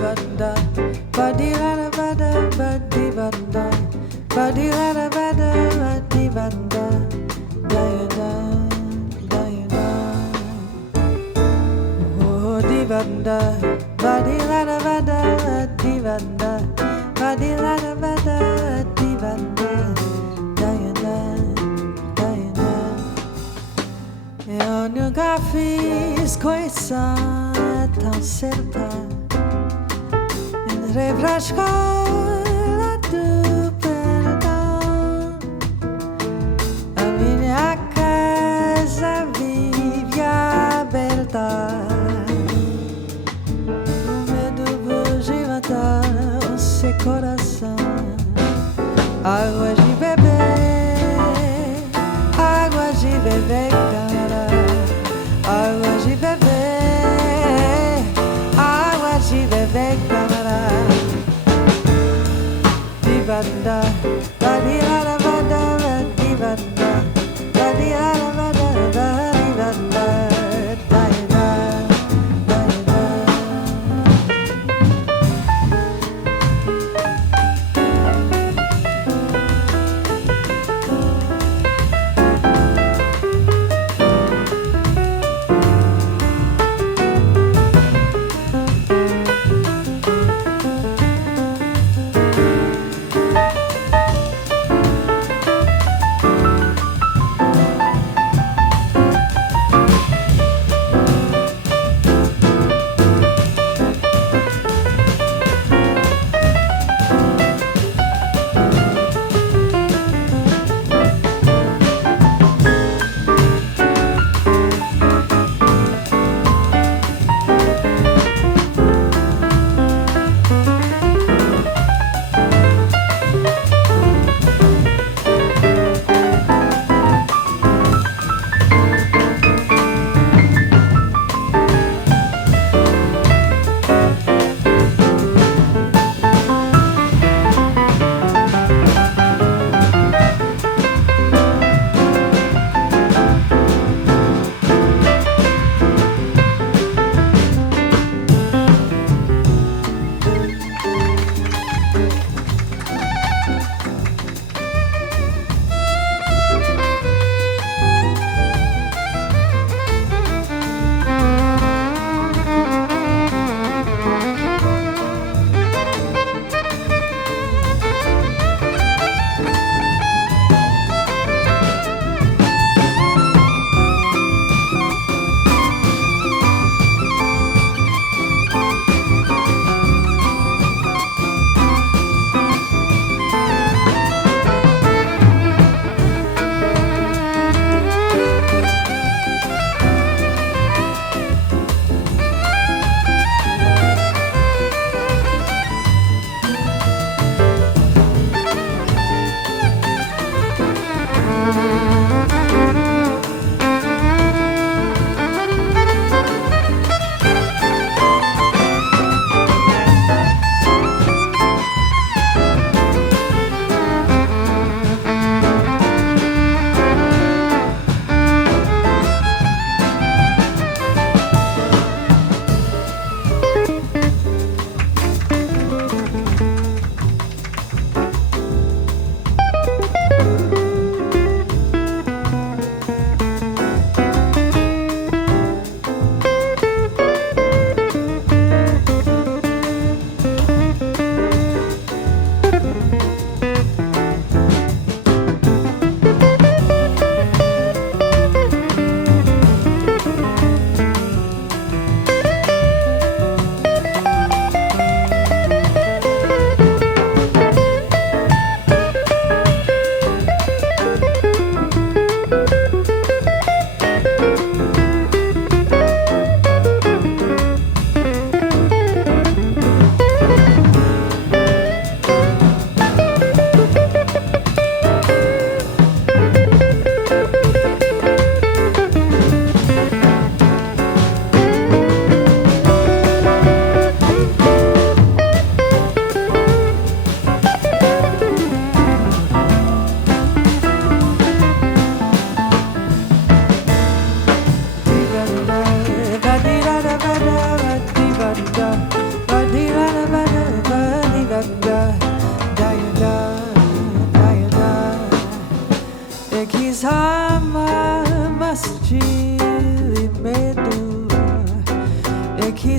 banda, badi la bada, badi banda, badi la bada, badi banda, da da da. Oh di banda, badi la bada, badi banda, badi la bada, badi banda, da da da. E ogni capisco e sa tan certa. Revrascola tu perdão. A minha casa vive aberta. O medo pode matar o seu coração. Água de beber, água de beber, cara. Água de beber, água de beber, cara. Banda, badi la bada, badi banda, badi la bada, badi banda, da da da da.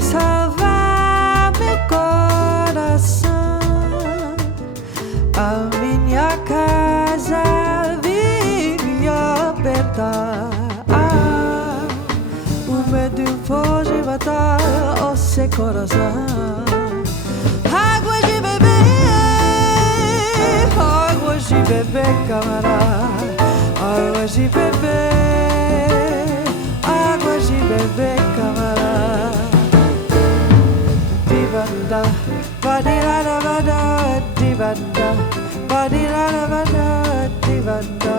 salvar meu coração. A minha casa vive apertar. O medo pode matar o seu coração. Águas de beber, camarada. Águas de beber, águas de beber, camarada. Divanda, vadirada, vada, divanda, vadirada, vada, divanda,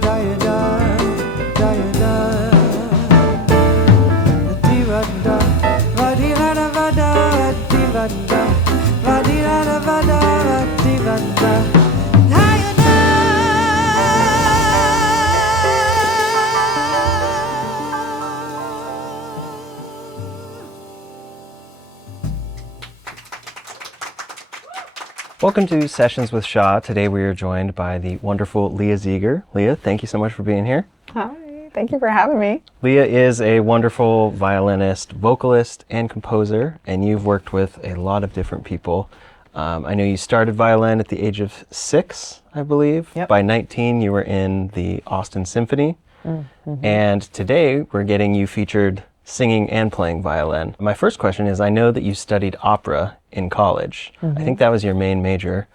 dayada, dayada. Divanda, vadirada, vada, divanda, vadirada, vada, divanda. Welcome to Sessions with Shaw. Today we are joined by the wonderful Leah Zeger. Leah, thank you so much for being here. Hi, thank you for having me. Leah is a wonderful violinist, vocalist, and composer, and you've worked with a lot of different people. I know you started violin at the age of 6, I believe. Yep. By 19, you were in the Austin Symphony. Mm-hmm. And today we're getting you featured singing and playing violin. My first question is, I know that you studied opera in college. Mm-hmm. I think that was your main major.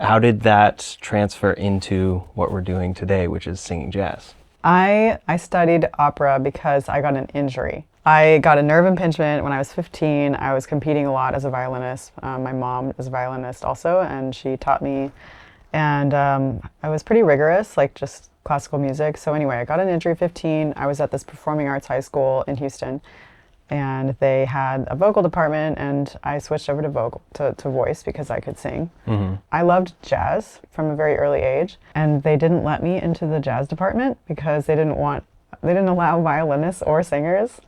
How did that transfer into what we're doing today, which is singing jazz? I studied opera because I got an injury. I got a nerve impingement when I was 15. I was competing a lot as a violinist. My mom is a violinist also, and she taught me. And I was pretty rigorous, like just classical music. So anyway, I got an injury at 15. I was at this performing arts high school in Houston, and they had a vocal department, and I switched over to voice because I could sing. Mm-hmm. I loved jazz from a very early age, and they didn't let me into the jazz department because they didn't allow violinists or singers.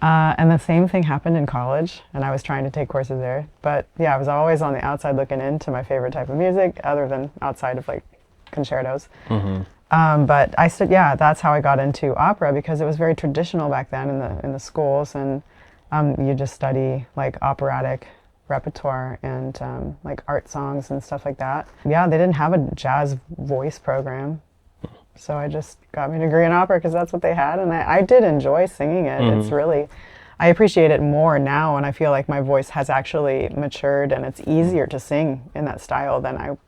And the same thing happened in college, and I was trying to take courses there. But yeah, I was always on the outside looking into my favorite type of music, other than outside of like concertos. Mm-hmm. But that's how I got into opera, because it was very traditional back then in the schools, and you just study like operatic repertoire and like art songs and stuff like that. Yeah, they didn't have a jazz voice program, so I just got my degree in opera because that's what they had, and I did enjoy singing it. Mm-hmm. It's really, I appreciate it more now, and I feel like my voice has actually matured, and it's easier to sing in that style than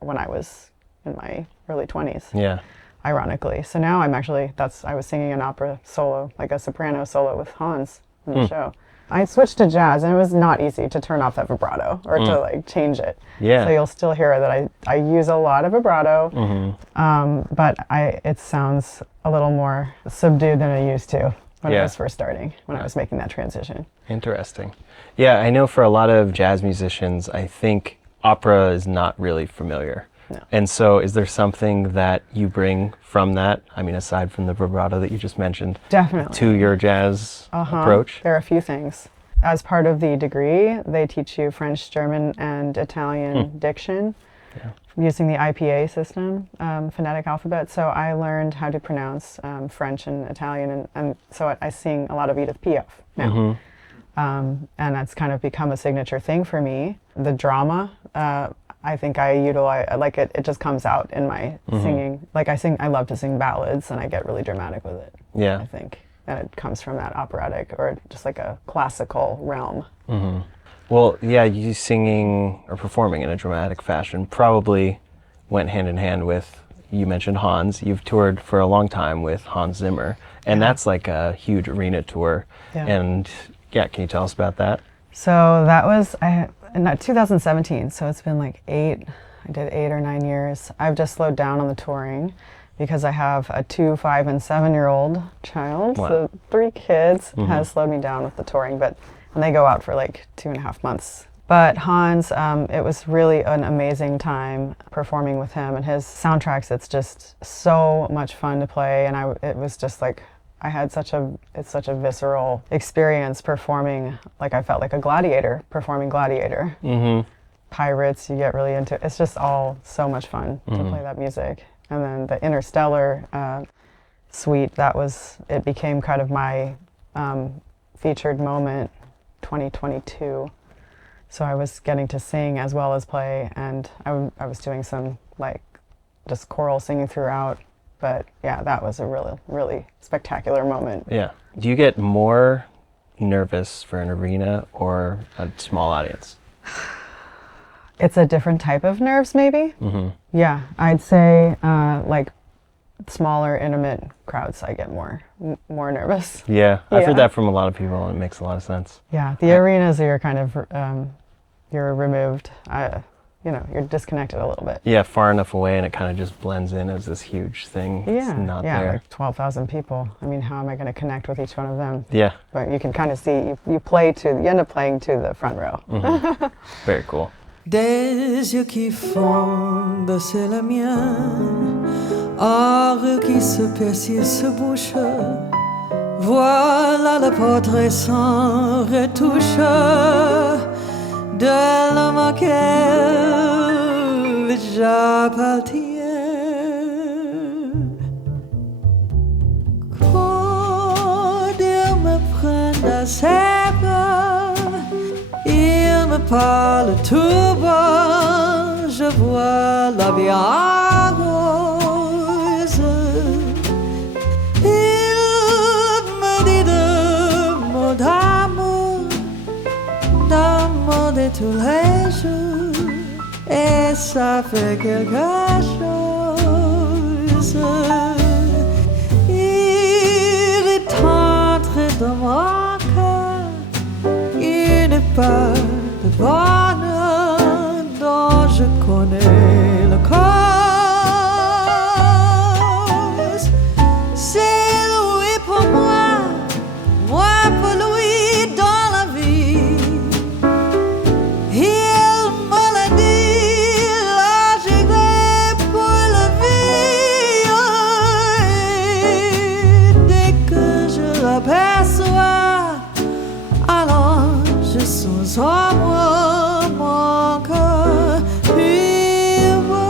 when I was in my early 20s. Yeah. Ironically. So now I was singing an opera solo, like a soprano solo with Hans in the show. I switched to jazz, and it was not easy to turn off that vibrato or to like change it. Yeah. So you'll still hear that I use a lot of vibrato, but it sounds a little more subdued than it used to when I was first starting, when I was making that transition. Interesting. Yeah, I know for a lot of jazz musicians, I think opera is not really familiar. No. And so is there something that you bring from that, I mean, aside from the vibrato that you just mentioned, definitely, to your jazz approach? There are a few things. As part of the degree, they teach you French, German, and Italian diction using the IPA system, phonetic alphabet. So I learned how to pronounce French and Italian, and so I sing a lot of Edith Piaf now. Mm-hmm. And that's kind of become a signature thing for me. The drama, I think I utilize, like it just comes out in my singing. Like I love to sing ballads, and I get really dramatic with it. Yeah. I think. And it comes from that operatic or just like a classical realm. Mm-hmm. Well, yeah, you singing or performing in a dramatic fashion probably went hand in hand with, you mentioned Hans. You've toured for a long time with Hans Zimmer, and that's like a huge arena tour. Yeah. And yeah, can you tell us about that? So that was in 2017, so it's been like I did 8 or 9 years. I've just slowed down on the touring because I have a 2, 5, and 7-year-old child. Wow. So 3 kids has slowed me down with the touring, and they go out for like 2.5 months. But Hans, it was really an amazing time performing with him and his soundtracks. It's just so much fun to play, and it was just like, I had such a visceral experience performing. Like I felt like a gladiator performing Gladiator. Mm-hmm. Pirates, you get really into it. It's just all so much fun to play that music. And then the Interstellar suite, it became kind of my featured moment 2022. So I was getting to sing as well as play, and I was doing some like just choral singing throughout. But yeah, that was a really, really spectacular moment. Yeah. Do you get more nervous for an arena or a small audience? It's a different type of nerves, maybe. Mm-hmm. Yeah, I'd say like smaller, intimate crowds, I get more nervous. Yeah, I've Yeah. heard that from a lot of people, and it makes a lot of sense. Yeah, the arenas you're kind of you're removed. You're disconnected a little bit. Yeah, far enough away, and it kind of just blends in as this huge thing. Yeah, It's not yeah, there. like 12,000 people. I mean, how am I going to connect with each one of them? Yeah. But you can kind of see you end up playing to the front row. Mm-hmm. Very cool. Des yeux qui font baisser le mien, art qui se persille se bouche, voilà le portrait sans retouche de l'homme auquel j'appartiens. Quand il me prend dans ses bras, il me parle tout bas, je vois la vie en rose. Il me dit de mots d'amour de tous les jours, et ça fait quelque chose. Il est entré dans mon cœur une part de bonheur dont je connais la cause. C'est lui pour moi, moi pour lui dans la vie. Il me l'a dit, là j'irai pour la vie. Dès que je l'aperçois, alors je sens en moi mon cœur vivre.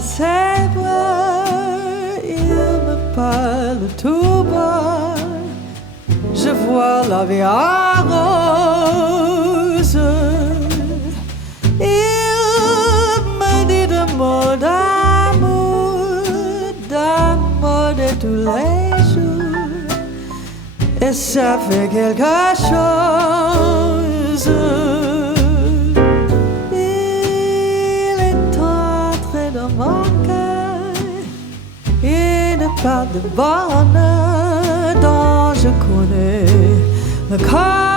ses bras, il me parle tout bas. Je vois la vie en rose. ça fait quelque chose. Il est entré dans mon cœur une part de bonheur dont je connais le corps.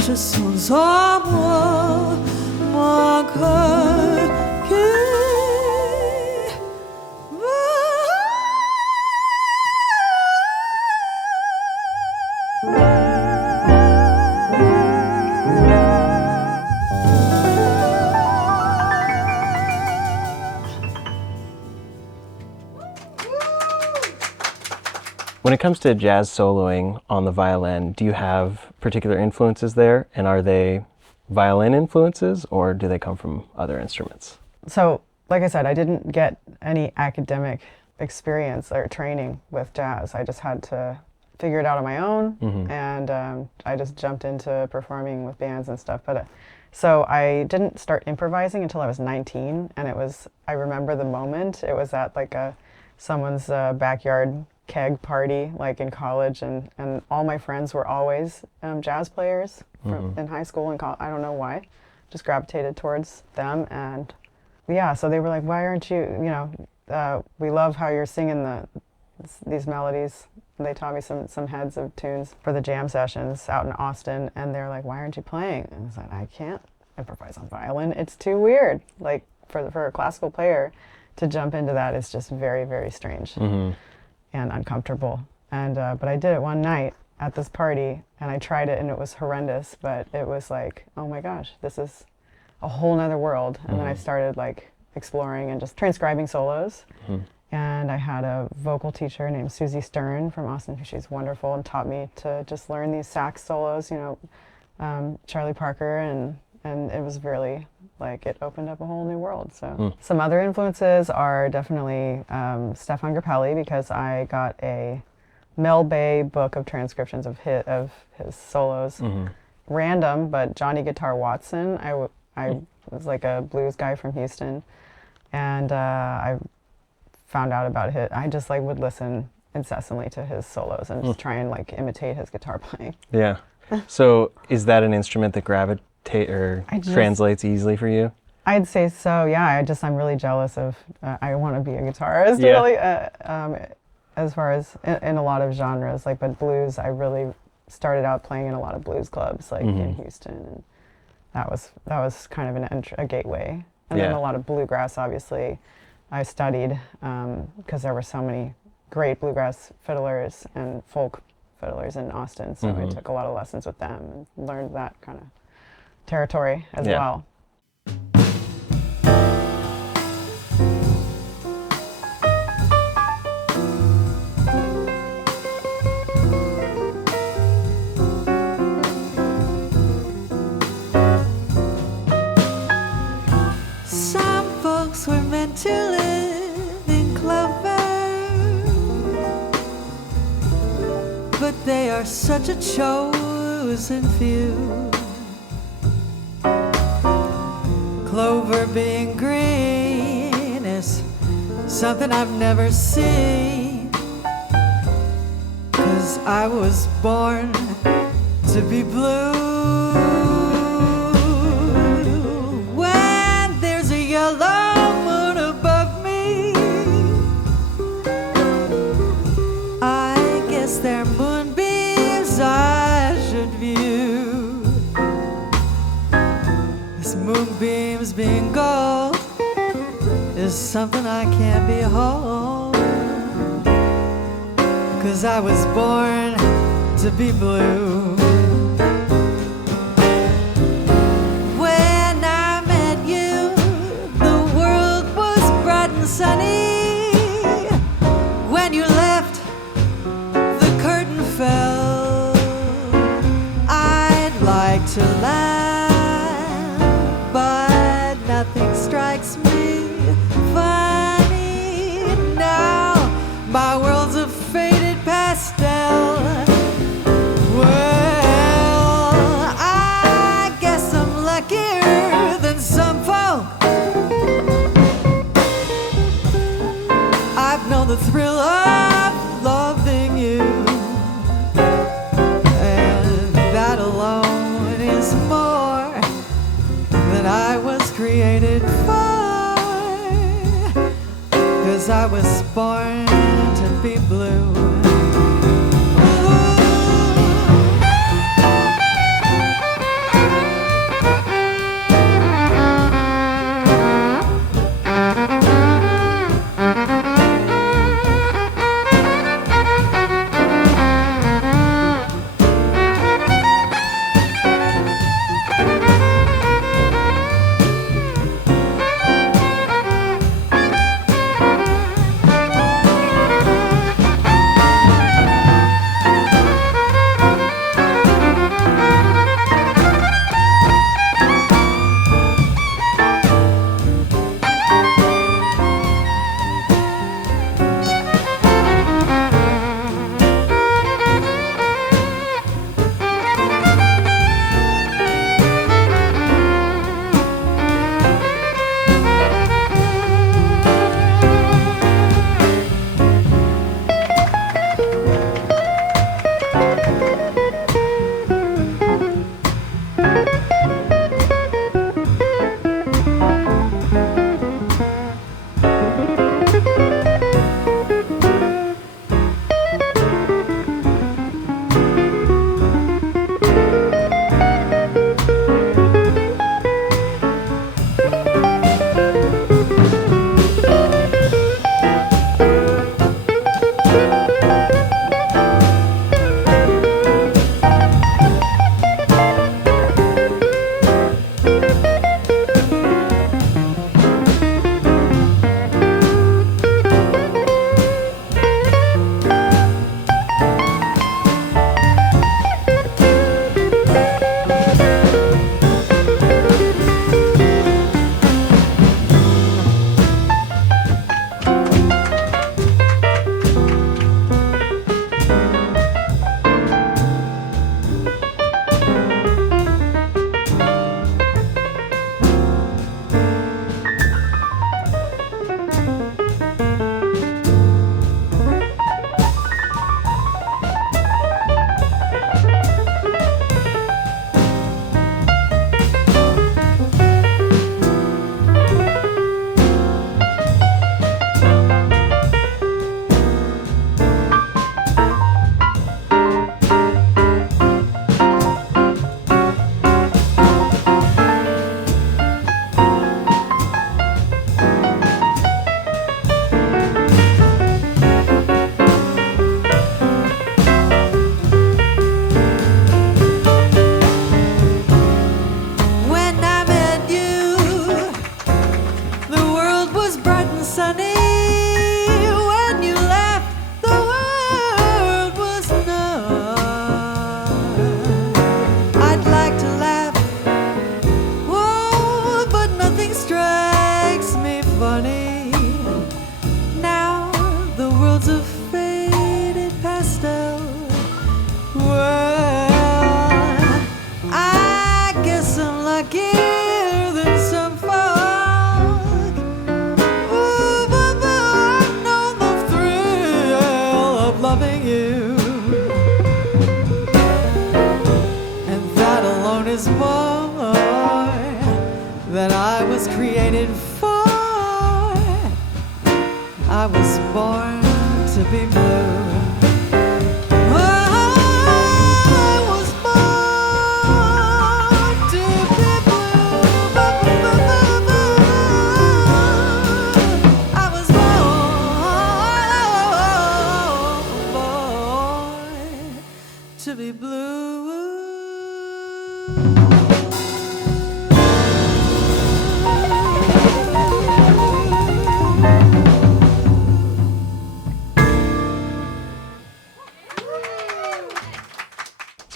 Je sens en moi mon cœur qui When it comes to jazz soloing on the violin, do you have particular influences there? And are they violin influences or do they come from other instruments? So, like I said, I didn't get any academic experience or training with jazz. I just had to figure it out on my own, and I just jumped into performing with bands and stuff. But so I didn't start improvising until I was 19, and I remember the moment. It was at like someone's backyard keg party, like in college, and all my friends were always jazz players in high school and college. I don't know why, just gravitated towards them. And yeah, so they were like, why aren't you, we love how you're singing these melodies. And they taught me some heads of tunes for the jam sessions out in Austin, and they're like, why aren't you playing? And I was like, I can't improvise on violin, it's too weird. Like for a classical player to jump into that is just very, very strange. And uncomfortable. And but I did it one night at this party, and I tried it, and it was horrendous, but it was like, oh my gosh, this is a whole nother world. And then I started like exploring and just transcribing solos. And I had a vocal teacher named Susie Stern from Austin. She's wonderful and taught me to just learn these sax solos, Charlie Parker, and it was really like it opened up a whole new world. So some other influences are definitely Stefan Grappelli, because I got a Mel Bay book of transcriptions of his solos. Random, but Johnny Guitar Watson, I was like a blues guy from Houston, and I found out about it. I just like would listen incessantly to his solos and just try and like imitate his guitar playing. Yeah. So is that an instrument that translates easily for you? I'd say so, yeah. I'm really jealous of, I want to be a guitarist, really, as far as in a lot of genres, like, but blues, I really started out playing in a lot of blues clubs, like in Houston, and that was kind of a gateway. And then a lot of bluegrass, obviously, I studied, because there were so many great bluegrass fiddlers and folk fiddlers in Austin, so I took a lot of lessons with them and learned that kind of territory as well. Some folks were meant to live in clover, but they are such a chosen few. Clover being green is something I've never seen, 'cause I was born to be blue. When there's a yellow moon above me, I guess they're moonbeams I should view. This moonbeams being gold is something I can't behold, 'cause I was born to be blue. When I met you, the world was bright and sunny. When you left, the curtain fell. like to laugh, but nothing strikes me funny now. My world's a faded pastel. Well, I guess I'm luckier than some folk. I've known the thrill of loving you, and that alone is more than I was created for, 'cause I was born to be blue.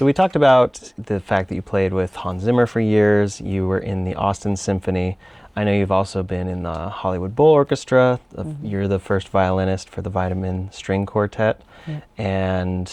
So we talked about the fact that you played with Hans Zimmer for years. You were in the Austin Symphony. I know you've also been in the Hollywood Bowl Orchestra. You're the first violinist for the Vitamin String Quartet. And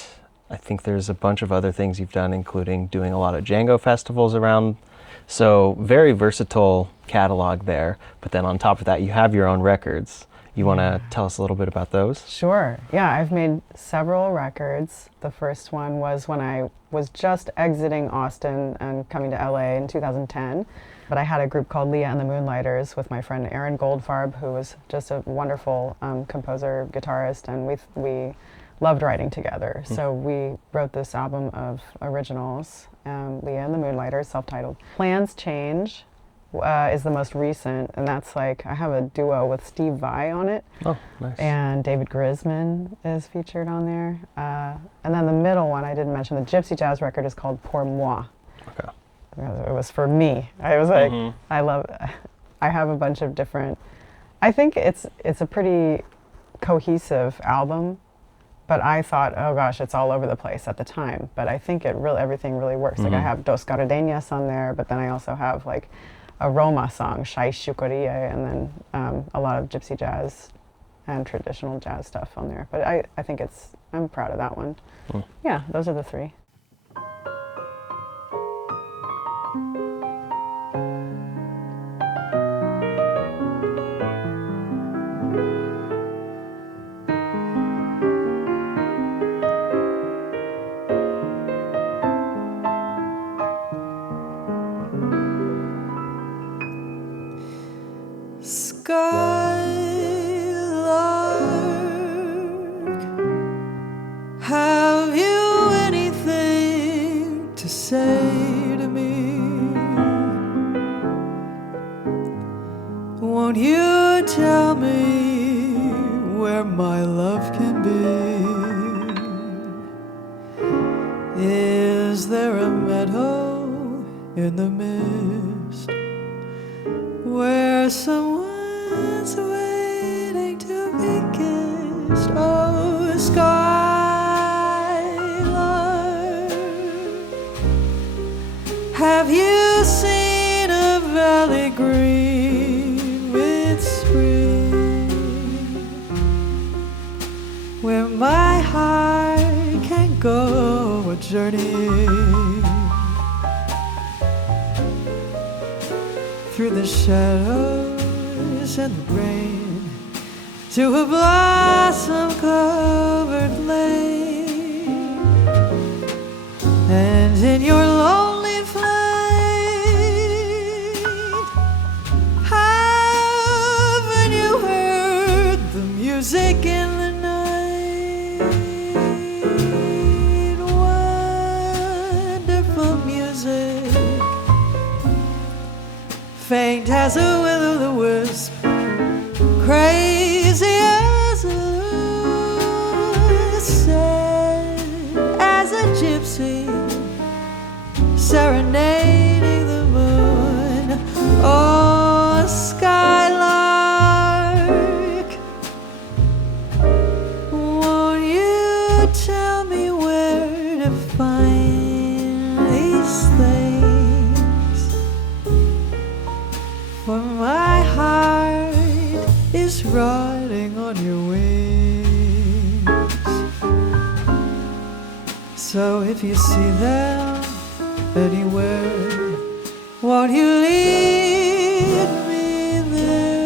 I think there's a bunch of other things you've done, including doing a lot of Django festivals around. So very versatile catalog there. But then on top of that, you have your own records. You want to tell us a little bit about those? Sure. Yeah, I've made several records. The first one was when I was just exiting Austin and coming to LA in 2010. But I had a group called Leah and the Moonlighters with my friend Aaron Goldfarb, who was just a wonderful composer, guitarist, and we loved writing together. So we wrote this album of originals, Leah and the Moonlighters, self-titled. Plans Change is the most recent, and that's like, I have a duo with Steve Vai on it. Oh, nice. And David Grisman is featured on there. And then the middle one, I didn't mention, the Gypsy Jazz record is called Pour Moi. Okay. It was for me. I was like, I have a bunch of different, I think it's a pretty cohesive album, but I thought, oh gosh, it's all over the place at the time. But I think everything really works. Like I have Dos Gardenias on there, but then I also have like a Roma song, Shai Shukurie, and then a lot of gypsy jazz and traditional jazz stuff on there. But I think I'm proud of that one. Yeah, those are the three. Skylark, have you anything to say to me? Won't you tell me where my love can be? Is there a meadow in the mist where someone's waiting to be kissed? Oh, Skylark, have you seen a valley green with spring, where my heart can go a journeying through the shadows and the rain to a blossom-covered lane? And in your lonely flight, haven't you heard the music in the night? Wonderful music, faint as a will-o'-the-wisp, crazy as a loon, sad as a gypsy, serenading the moon. Oh, Skylark, won't you tell me where to find these things? For my heart is riding on your wings. So if you see them anywhere, won't you lead me there?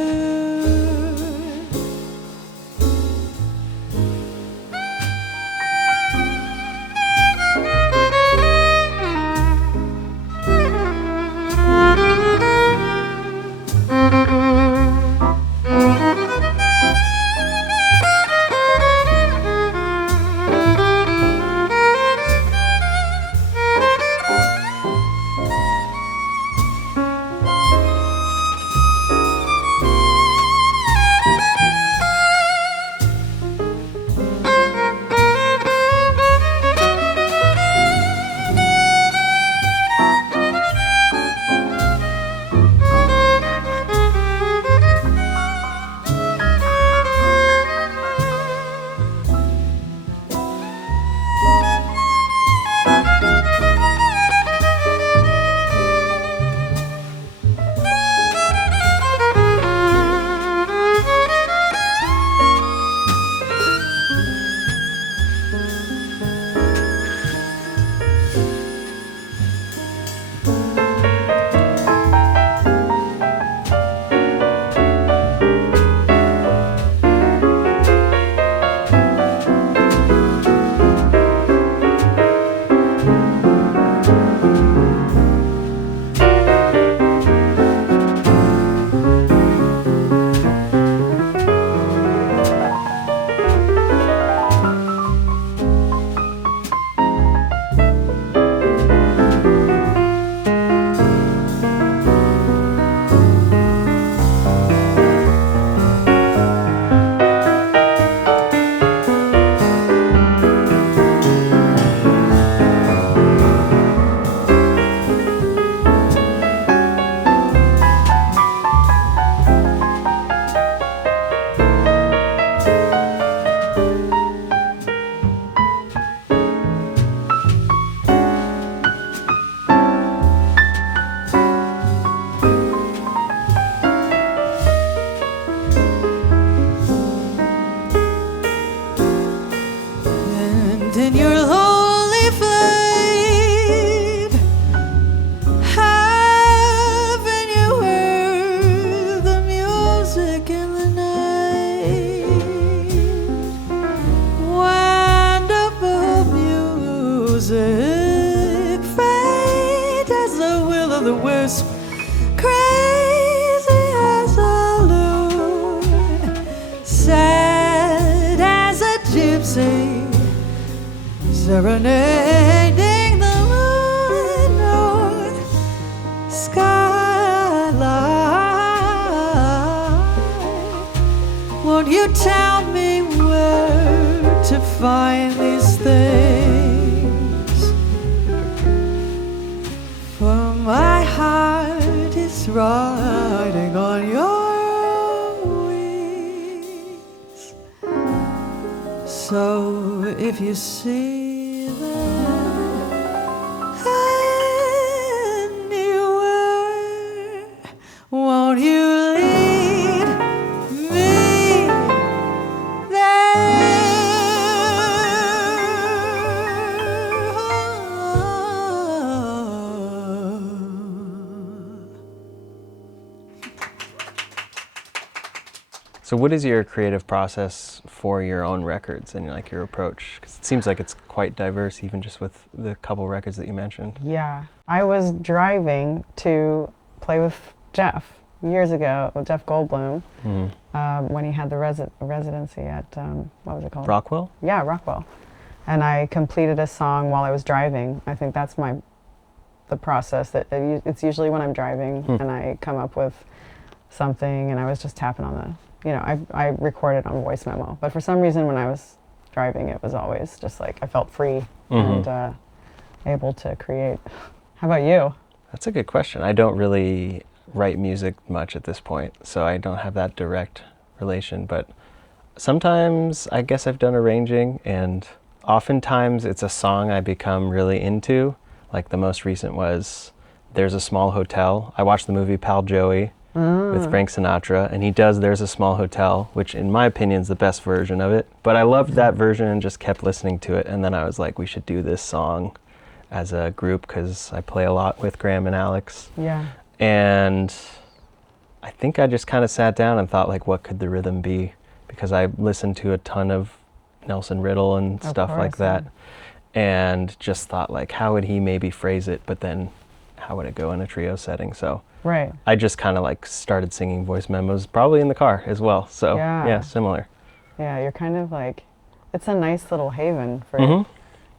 will-o' the wisp, crazy as a loon, sad as a gypsy, serenading the moon, north skyline. Won't you tell me where to find these things? For my heart is riding on your wings. So if you see them anywhere, won't you lead me there? So what is your creative process for your own records and like your approach? 'Cause it seems like it's quite diverse, even just with the couple records that you mentioned. Yeah. I was driving to play with Jeff years ago, with Jeff Goldblum, when he had the residency at, what was it called? Rockwell? Yeah, Rockwell. And I completed a song while I was driving. I think that's the process. That it's usually when I'm driving and I come up with something, and I was just tapping on the, I recorded on voice memo. But for some reason when I was driving, it was always just like I felt free and able to create. How about you? That's a good question. I don't really write music much at this point, so I don't have that direct relation, but sometimes I guess I've done arranging, and oftentimes it's a song I become really into. Like the most recent was There's a Small Hotel. I watched the movie Pal Joey with Frank Sinatra, and he does There's a Small Hotel, which in my opinion is the best version of it. But I loved that version and just kept listening to it, and then I was like, we should do this song as a group because I play a lot with Graham and Alex. Yeah. And I think I just kind of sat down and thought, like, what could the rhythm be? Because I listened to a ton of Nelson Riddle and stuff like that, and just thought, like, how would he maybe phrase it, but then how would it go in a trio setting? So I just kind of like started singing voice memos, probably in the car as well. So yeah, similar. Yeah, you're kind of like, it's a nice little haven for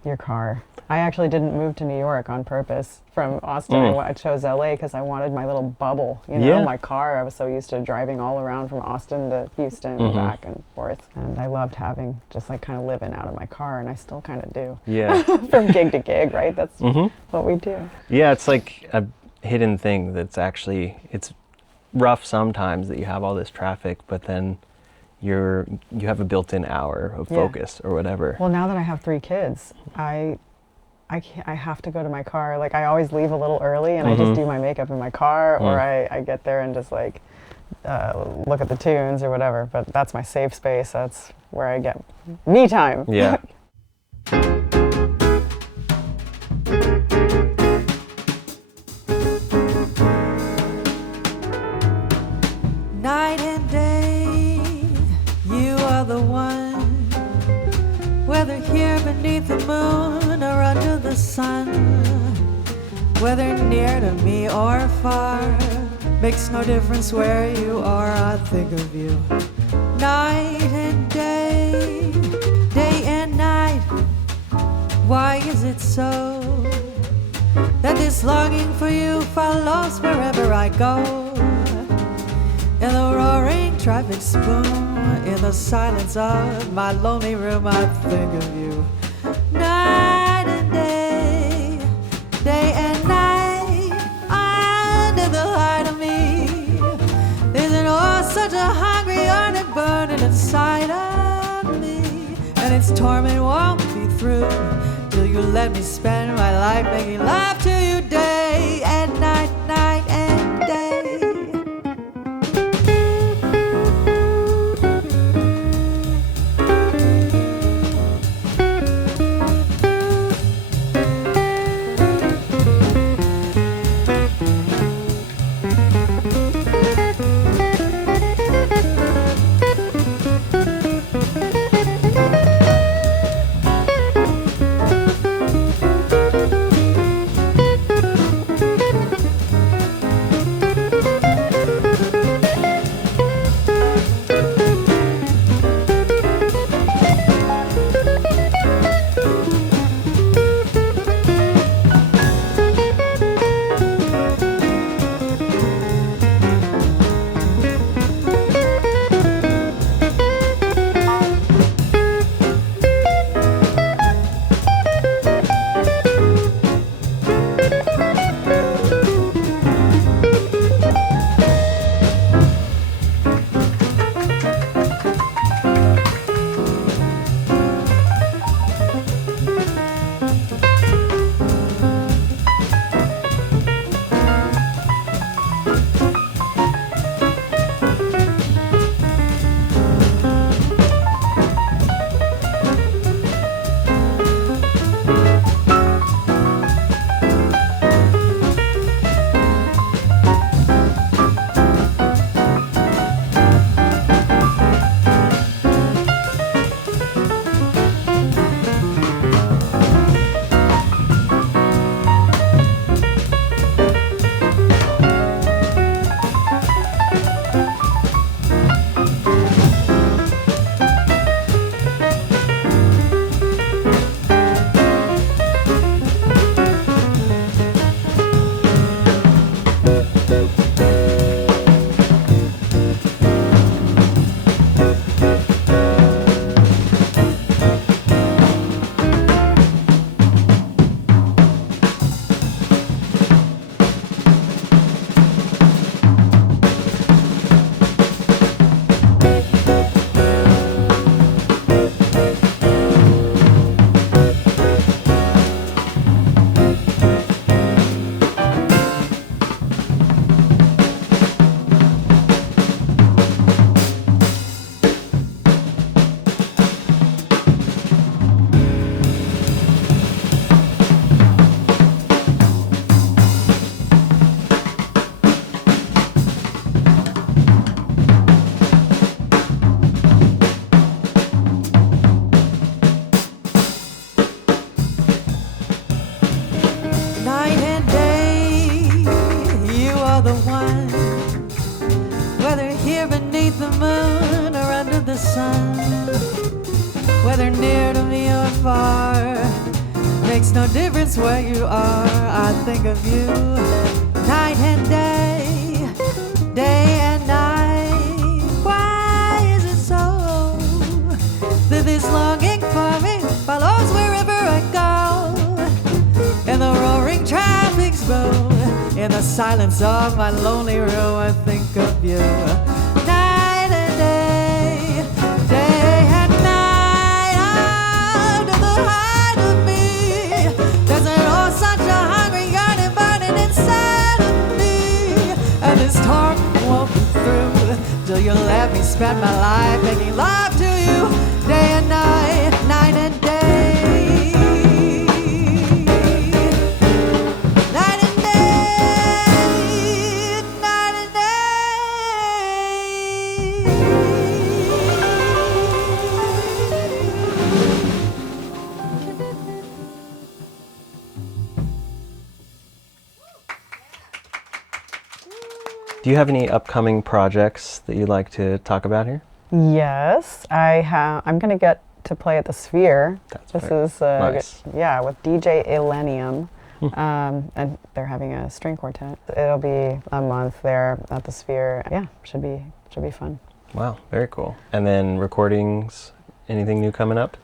your car. I actually didn't move to New York on purpose from Austin. I chose LA because I wanted my little bubble, my car. I was so used to driving all around from Austin to Houston and back and forth. And I loved having just like kind of living out of my car, and I still kind of do. Yeah. From gig to gig, right? That's what we do. Yeah, it's like a hidden thing that's actually, it's rough sometimes that you have all this traffic, but then you have a built-in hour of focus or whatever. Well, now that I have 3 kids, I have to go to my car. Like I always leave a little early, and I just do my makeup in my car, or I get there and just like look at the tunes or whatever. But that's my safe space. That's where I get me time. Yeah. Night and day, you are the one. Whether here beneath the moon or under the sun, whether near to me or far, makes no difference where you are, I think of you. Night and day, day and night, why is it so that this longing for you follows wherever I go? In the roaring traffic spoon, in the silence of my lonely room, I think of you. Night and day, day and night, under the light of me. There's such a hungry yearning burning inside of me, and its torment won't be through till you let me spend my life making love to you day and night, night and day. far. Makes no difference where you are, I think of you. Night and day, day and night. Why is it so that this longing for me follows wherever I go? In the roaring traffic's bow, in the silence of my lonely room, I think of you. Night and day, day and night. Under the height of me, there's an oh such a hungry yearning burning inside of me. And this torment won't be through till you let me spend my life making love to you. Day and night, night and day. Do you have any upcoming projects that you'd like to talk about here? Yes, I'm going to get to play at the Sphere. This is nice. Yeah, with DJ Illenium, and they're having a string quartet. It'll be a month there at the Sphere. Yeah, should be fun. Wow, very cool. And then recordings, anything new coming up?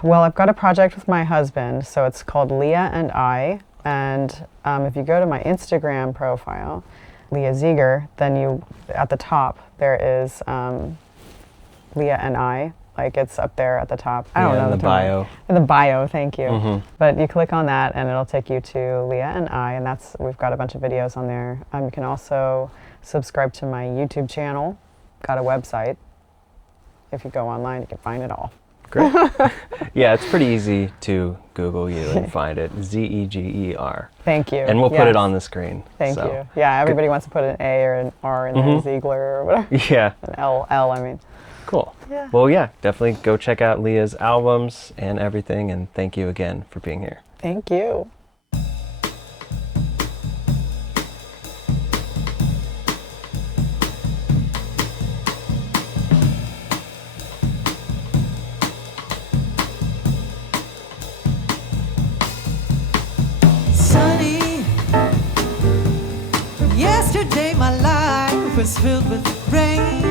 Well, I've got a project with my husband, so it's called Leah and I. And if you go to my Instagram profile, Leah Zeger, then at the top there is Leah and I, like it's up there at the top. I don't know in the bio. In the bio, thank you. But you click on that and it'll take you to Leah and I, and we've got a bunch of videos on there. You can also subscribe to my YouTube channel. Got a website. If you go online, you can find it all. Great. Yeah, it's pretty easy to Google you and find it. Zeger. Thank you. And we'll put it on the screen. Thank you. Yeah, everybody wants to put an A or an R in there, Ziegler or whatever. Yeah. An L, I mean. Cool. Yeah. Well, yeah, definitely go check out Leah's albums and everything, and thank you again for being here. Thank you. Yesterday my life was filled with rain.